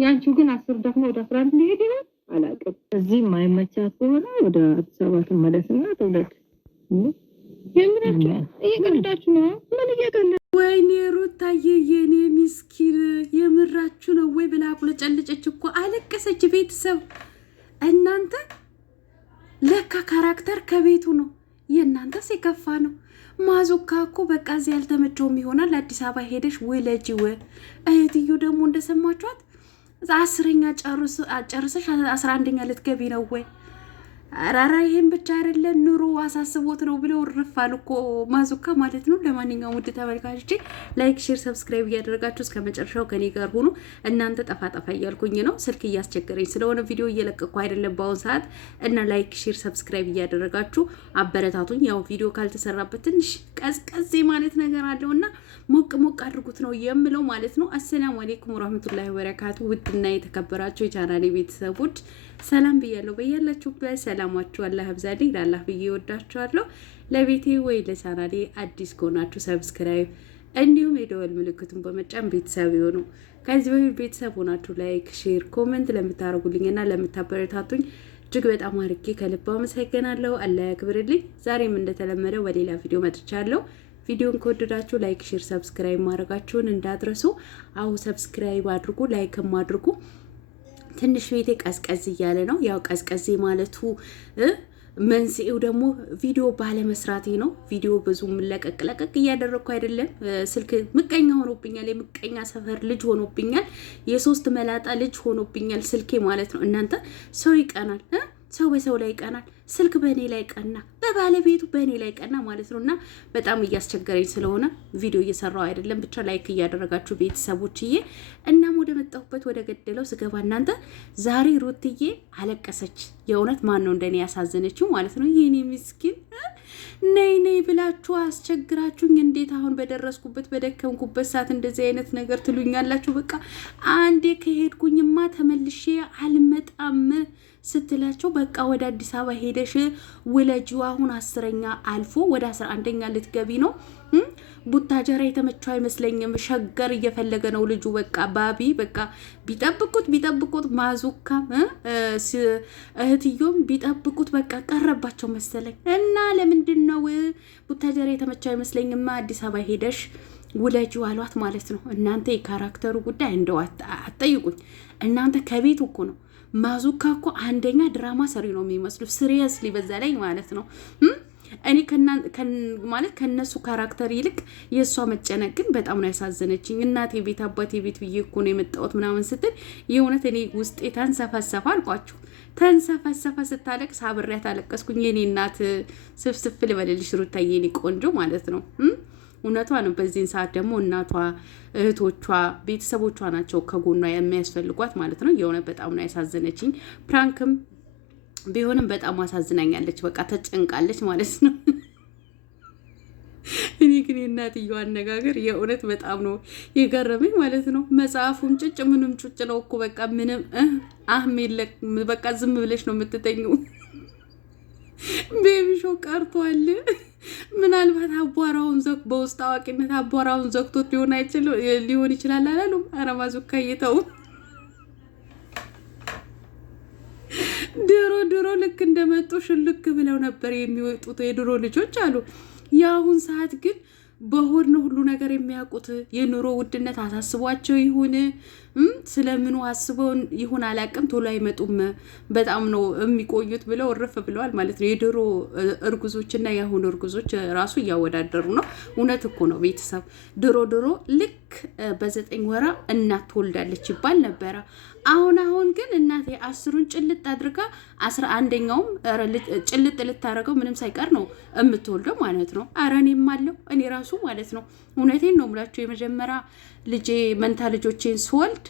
ያንቺው ግን 10 ደግሞ ወደ 11 ሊሄድ ነው አላውቅም። እዚህ የማይመቻት ከሆነ ወደ አዲስ አበባ ትመለስና ትውለድ። የምናችሁ እየቀልዳችሁ ነው? ምን እየቀልድ? ወይኔ ሩታዬ የኔ ምስኪን የምራችሁ ነው ወይ ብላ ቁለጨልጨች እኮ አለቀሰች። ቤተሰብ እናንተ ለካ ካራክተር ከቤቱ ነው። የእናንተስ የከፋ ነው። ማዙካ እኮ በቃ እዚህ ያልተመቸውም ይሆናል። አዲስ አበባ ሄደሽ ውለጂው። እህትዮ ደግሞ እንደሰማችኋት 10ኛ ጨርሰሽ 11ኛ ልትገቢ ነው ወይ? አራራ ይሄን ብቻ አይደለም ኑሮ አሳስቦት ነው ብለው ርፋል እኮ ማዙካ ማለት ነው። ለማንኛውም ውድ ተመልካቾቼ ላይክ፣ ሼር፣ ሰብስክራይብ እያደረጋችሁ እስከ መጨረሻው ከኔ ጋር ሆኑ። እናንተ ጠፋ እያልኩኝ ነው፣ ስልክ እያስቸገረኝ ስለሆነ ቪዲዮ እየለቀቅኩ አይደለም በአሁን ሰዓት እና ላይክ፣ ሼር፣ ሰብስክራይብ እያደረጋችሁ አበረታቱኝ። ያው ቪዲዮ ካልተሰራበት ትንሽ ቀዝቀዝ ማለት ነገር አለውና ሞቅ ሞቅ አድርጉት ነው የምለው ማለት ነው። አሰላሙ አለይኩም ወራህመቱላሂ ወበረካቱ። ውድና የተከበራችሁ የቻናሌ ቤተሰቦች ሰላም ብያለሁ። በያላችሁበት ሰላማችሁ አላህ ያብዛልኝ። ለአላህ ብዬ ወዳችኋለሁ። ለቤቴ ወይ ለቻናሌ አዲስ ከሆናችሁ ሰብስክራይብ እንዲሁም የደወል ምልክቱን በመጫን ቤተሰብ ይሁኑ። ከዚህ በፊት ቤተሰብ ሆናችሁ ላይክ፣ ሼር፣ ኮሜንት ለምታደርጉልኝና ለምታበረታቱኝ እጅግ በጣም አድርጌ ከልብ አመሰግናለሁ። አላህ ያክብርልኝ። ዛሬም እንደተለመደው በሌላ ቪዲዮ መጥቻለሁ። ቪዲዮን ከወደዳችሁ ላይክ፣ ሼር፣ ሰብስክራይብ ማድረጋችሁን እንዳትረሱ። አው ሰብስክራይብ አድርጉ፣ ላይክም አድርጉ። ትንሽ ቤቴ ቀዝቀዝ እያለ ነው። ያው ቀዝቀዝ ማለቱ መንስኤው ደግሞ ቪዲዮ ባለመስራቴ ነው። ቪዲዮ ብዙ ለቀቅ እያደረግኩ አይደለም። ስልክ ምቀኛ ሆኖብኛል። የምቀኛ ሰፈር ልጅ ሆኖብኛል። የሶስት መላጣ ልጅ ሆኖብኛል ስልኬ ማለት ነው። እናንተ ሰው ይቀናል፣ ሰው በሰው ላይ ይቀናል። ስልክ በእኔ ላይ ቀና፣ በባለቤቱ በእኔ ላይ ቀና ማለት ነው። እና በጣም እያስቸገረኝ ስለሆነ ቪዲዮ እየሰራው አይደለም። ብቻ ላይክ እያደረጋችሁ ቤተሰቦችዬ። እናም ወደ መጣሁበት ወደ ገደለው ስገባ እናንተ ዛሬ ሩትዬ አለቀሰች። የእውነት ማን ነው እንደኔ ያሳዘነችው ማለት ነው። የኔ ምስኪን ነይ ብላችሁ አስቸግራችሁኝ እንዴት አሁን በደረስኩበት በደከምኩበት ሰዓት እንደዚህ አይነት ነገር ትሉኛላችሁ? በቃ አንዴ ከሄድኩኝማ ተመልሼ አልመጣም ስትላቸው በቃ ወደ አዲስ አበባ ሄደሽ ውለጂው። አሁን 10ኛ አልፎ ወደ 11ኛ ልትገቢ ነው። ቡታጀራ የተመቸው አይመስለኝም። ሸገር እየፈለገ ነው ልጁ። በቃ ባቢ በቃ ቢጠብቁት ማዙካ እህትዮም ቢጠብቁት በቃ ቀረባቸው መሰለኝ። እና ለምንድን ነው ቡታጀራ የተመቸው አይመስለኝም አዲስ አበባ ሄደሽ ውለጂው አሏት ማለት ነው። እናንተ የካራክተሩ ጉዳይ እንደው አትጠይቁኝ። እናንተ ከቤት እኮ ነው። ማዙካ እኮ አንደኛ ድራማ ሰሪ ነው የሚመስሉ ሲሪየስሊ፣ በዛ ላይ ማለት ነው። እኔ ማለት ከነሱ ካራክተር ይልቅ የእሷ መጨነቅ ግን በጣም ነው ያሳዘነችኝ። እናቴ ቤት አባቴ ቤት ብዬ እኮ ነው የመጣሁት ምናምን ስትል የእውነት እኔ ውስጤ ተንሰፈሰፈ አልኳችሁ። ተንሰፈሰፈ። ስታለቅስ አብሬያት አለቀስኩኝ። የኔ እናት ስፍስፍ ልበልልሽ ሩታዬ፣ የኔ ቆንጆ ማለት ነው። እውነቷ ነው። በዚህን ሰዓት ደግሞ እናቷ፣ እህቶቿ፣ ቤተሰቦቿ ናቸው ከጎኗ የሚያስፈልጓት ማለት ነው። የሆነ በጣም ነው ያሳዘነችኝ። ፕራንክም ቢሆንም በጣም አሳዝናኛለች። በቃ ተጨንቃለች ማለት ነው። እኔ ግን የእናትየው አነጋገር የእውነት በጣም ነው የገረመኝ ማለት ነው። መጽሐፉም ጭጭ ምንም ጩጭ ነው እኮ በቃ ምንም የለቅ በቃ ዝም ብለሽ ነው የምትተኙ። ቤቢሾ ቀርቷል። ምናልባት አቧራውን በውስጥ አዋቂነት አቧራውን ዘግቶት ሊሆን ይችላል አላሉም? ኧረ ማዙካ እየተው ድሮ ልክ እንደመጡ ሽልክ ብለው ነበር የሚወጡት የድሮ ልጆች አሉ። የአሁን ሰዓት ግን በሆድ ነው ሁሉ ነገር የሚያውቁት። የኑሮ ውድነት አሳስቧቸው ይሁን ስለምኑ አስበው ይሁን አላቅም፣ ቶሎ አይመጡም፣ በጣም ነው የሚቆዩት ብለው እርፍ ብለዋል ማለት ነው። የድሮ እርጉዞችና የአሁኑ እርጉዞች ራሱ እያወዳደሩ ነው። እውነት እኮ ነው ቤተሰብ። ድሮ ልክ በ9 ወራ እናት ትወልዳለች ይባል ነበረ። አሁን ግን እናቴ 10ሩን ጭልጥ አድርጋ 11ኛውም ጭልጥ ልታደርገው ምንም ሳይቀር ነው የምትወልደው ማለት ነው። ኧረ እኔም አለው እኔ ራሱ ማለት ነው። እውነቴን ነው የምላችሁ። የመጀመሪያ ልጄ መንታ ልጆቼን ስወልድ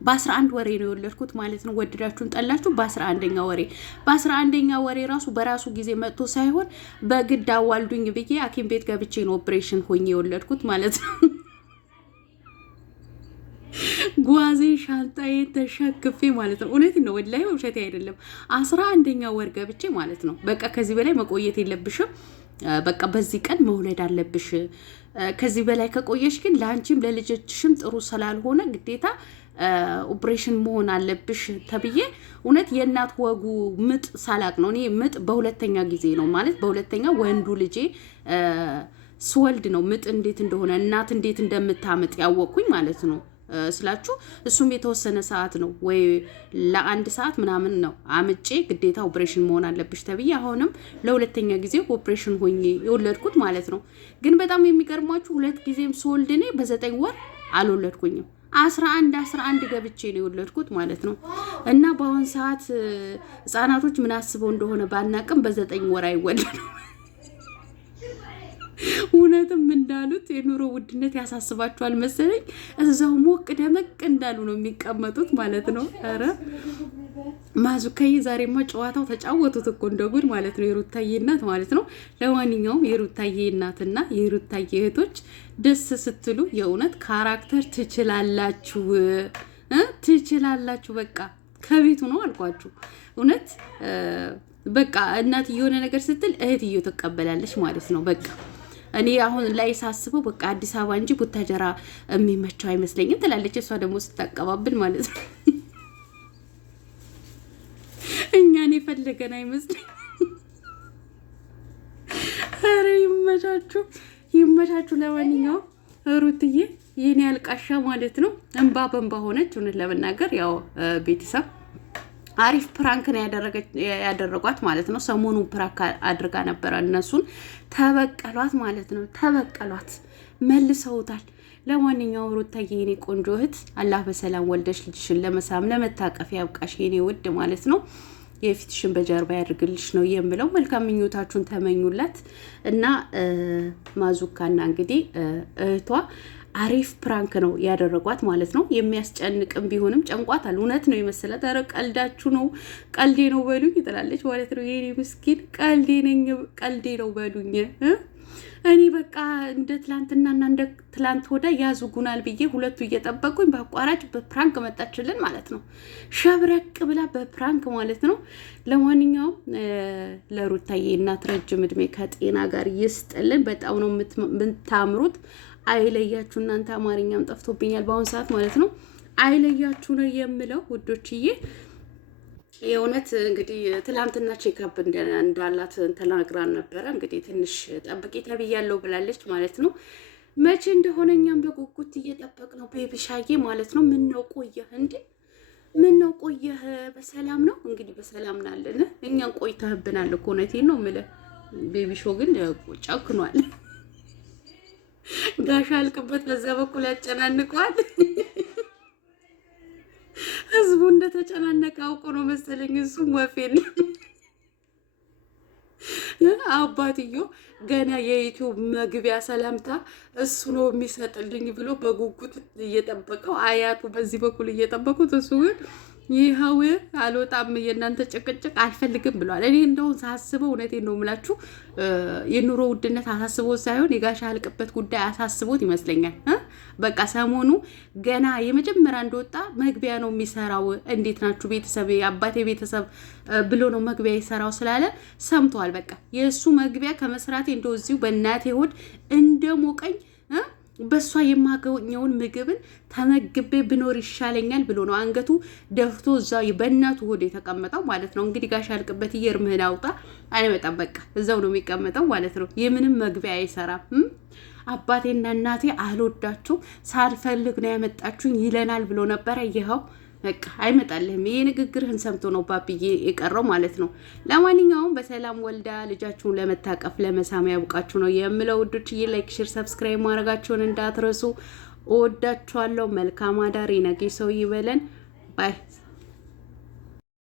በ11 ወሬ ነው የወለድኩት ማለት ነው። ወደዳችሁን ጠላችሁ በ11ኛ ወሬ ራሱ በራሱ ጊዜ መጥቶ ሳይሆን በግድ አዋልዱኝ ብዬ ሐኪም ቤት ገብቼ ነው ኦፕሬሽን ሆኜ የወለድኩት ማለት ነው። ጓዜ ሻንጣዬ ተሸክፌ ማለት ነው። እውነት ነው ወላሂ ውሸቴ አይደለም። 11ኛ ወር ገብቼ ማለት ነው። በቃ ከዚህ በላይ መቆየት የለብሽም በቃ በዚህ ቀን መውለድ አለብሽ፣ ከዚህ በላይ ከቆየሽ ግን ለአንቺም ለልጆችሽም ጥሩ ስላልሆነ ግዴታ ኦፕሬሽን መሆን አለብሽ ተብዬ እውነት የእናት ወጉ ምጥ ሳላቅ ነው። እኔ ምጥ በሁለተኛ ጊዜ ነው ማለት በሁለተኛ ወንዱ ልጄ ስወልድ ነው ምጥ እንዴት እንደሆነ እናት እንዴት እንደምታምጥ ያወቅኩኝ ማለት ነው ስላችሁ። እሱም የተወሰነ ሰዓት ነው ወይ ለአንድ ሰዓት ምናምን ነው አምጬ ግዴታ ኦፕሬሽን መሆን አለብሽ ተብዬ አሁንም ለሁለተኛ ጊዜ ኦፕሬሽን ሆኜ የወለድኩት ማለት ነው። ግን በጣም የሚገርማችሁ ሁለት ጊዜም ስወልድ እኔ በ9 ወር አልወለድኩኝም። 11 ገብቼ ነው የወለድኩት ማለት ነው። እና በአሁን ሰዓት ህጻናቶች ምን አስበው እንደሆነ ባናቅም በ9 ወር አይወለዱ። እውነትም እንዳሉት የኑሮ ውድነት ያሳስባቸዋል መሰለኝ። እዛው ሞቅ ደመቅ እንዳሉ ነው የሚቀመጡት ማለት ነው። ኧረ ማዙካዬ ዛሬማ ጨዋታው ተጫወቱት እኮ እንደ ጉድ ማለት ነው። የሩታዬ እናት ማለት ነው። ለማንኛውም የሩታዬ እናትና የሩታዬ እህቶች ደስ ስትሉ የእውነት ካራክተር ትችላላችሁ፣ ትችላላችሁ። በቃ ከቤቱ ነው አልኳችሁ። እውነት በቃ እናት የሆነ ነገር ስትል እህትዮ ትቀበላለች ማለት ነው። በቃ እኔ አሁን ላይ ሳስበው በቃ አዲስ አበባ እንጂ ቡታጀራ የሚመቸው አይመስለኝም ትላለች። እሷ ደግሞ ስታቀባብል ማለት ነው እኛን የፈለገን አይመስልም። ኧረ ይመቻችሁ፣ ይመቻችሁ። ለማንኛውም ሩትዬ የኔ አልቃሻ ማለት ነው እንባ በእንባ ሆነች። እውነት ለመናገር ያው ቤተሰብ አሪፍ ፕራንክ ነው ያደረጓት ማለት ነው። ሰሞኑ ፕራንክ አድርጋ ነበረ። እነሱን ተበቀሏት ማለት ነው። ተበቀሏት፣ መልሰውታል። ለማንኛውም ሩታዬ የኔ ቆንጆ እህት አላህ በሰላም ወልደሽ ልጅሽን ለመሳም ለመታቀፍ ያብቃሽ የኔ ውድ ማለት ነው። የፊትሽን በጀርባ ያድርግልሽ ነው የምለው። መልካም ምኞታችሁን ተመኙላት እና ማዙካና እንግዲህ እህቷ አሪፍ ፕራንክ ነው ያደረጓት ማለት ነው። የሚያስጨንቅም ቢሆንም ጨንቋታል። እውነት ነው የመሰላት። ኧረ ቀልዳችሁ ነው ቀልዴ ነው በሉኝ ትላለች ማለት ነው። የኔ ምስኪን ቀልዴ ነው በሉኝ። እኔ በቃ እንደ ትላንትናና እንደ ትላንት ወዳ ያዙጉናል ብዬ ሁለቱ እየጠበቁኝ በአቋራጭ በፕራንክ መጣችልን ማለት ነው። ሸብረቅ ብላ በፕራንክ ማለት ነው። ለማንኛውም ለሩታዬ እናት ረጅም እድሜ ከጤና ጋር ይስጥልን። በጣም ነው የምታምሩት። አይለያችሁ። እናንተ አማርኛም ጠፍቶብኛል በአሁን ሰዓት ማለት ነው። አይለያችሁ ነው የምለው ውዶችዬ። የእውነት እንግዲህ ትላንትና ቼክአፕ እንዳላት ተናግራን ነበረ። እንግዲህ ትንሽ ጠብቂ ተብያለሁ ብላለች ማለት ነው። መቼ እንደሆነ እኛም በጉጉት እየጠበቅ ነው ቤቢሻዬ ማለት ነው። ምን ነው ቆየህ እንዴ? ምን ነው ቆየህ? በሰላም ነው እንግዲህ በሰላም ናለን። እኛን ቆይተህብናል እኮ እውነቴን ነው የምልህ። ቤቢሾ ግን ጨክኗል። ጋሻ አልቅበት በዛ በኩል ያጨናንቀዋል። ህዝቡ እንደተጨናነቀ አውቆ ነው መሰለኝ። እሱም ወፌን አባትዮ ገና የዩቲዩብ መግቢያ ሰላምታ እሱ ነው የሚሰጥልኝ ብሎ በጉጉት እየጠበቀው አያቱ በዚህ በኩል እየጠበቁት እሱ ግን ይኸው አልወጣም፣ የእናንተ ጭቅጭቅ አልፈልግም ብሏል። እኔ እንደው ሳስበው እውነቴን ነው የምላችሁ የኑሮ ውድነት አሳስቦት ሳይሆን የጋሻ አልቅበት ጉዳይ አሳስቦት ይመስለኛል። በቃ ሰሞኑ ገና የመጀመሪያ እንደወጣ መግቢያ ነው የሚሰራው። እንዴት ናችሁ ቤተሰብ፣ የአባቴ ቤተሰብ ብሎ ነው መግቢያ የሰራው ስላለ ሰምተዋል። በቃ የእሱ መግቢያ ከመስራቴ እንደው እዚሁ በእናቴ ሆድ እንደሞቀኝ በሷ የማገኘውን ምግብን ተመግቤ ብኖር ይሻለኛል ብሎ ነው አንገቱ ደፍቶ እዛ በእናቱ ሆድ የተቀመጠው ማለት ነው። እንግዲህ ጋሻ አልቅበት እየርምህን አውጣ አይመጣም። በቃ እዛው ነው የሚቀመጠው ማለት ነው። የምንም መግቢያ አይሰራም። አባቴና እናቴ አልወዳችሁ ሳልፈልግ ነው ያመጣችሁኝ ይለናል ብሎ ነበረ። ይኸው በቃ አይመጣልህም። ይሄ ንግግርህን ሰምቶ ነው ባብዬ የቀረው ማለት ነው። ለማንኛውም በሰላም ወልዳ ልጃችሁን ለመታቀፍ ለመሳም ያብቃችሁ ነው የምለው ውዶችዬ። ላይክ፣ ሼር፣ ሰብስክራይብ ማድረጋችሁን እንዳትረሱ። እወዳችኋለሁ። መልካም አዳር። ነገ ሰው ይበለን ባይ